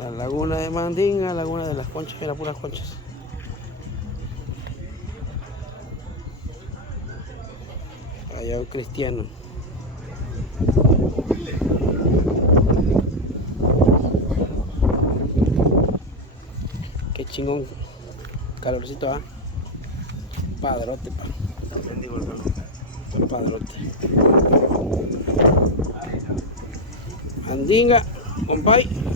La laguna de Mandinga, laguna de las conchas, que eran puras conchas. Allá un cristiano. Qué chingón. Calorcito, ¿ah? Padrote, pa. Padrote. Mandinga, compay.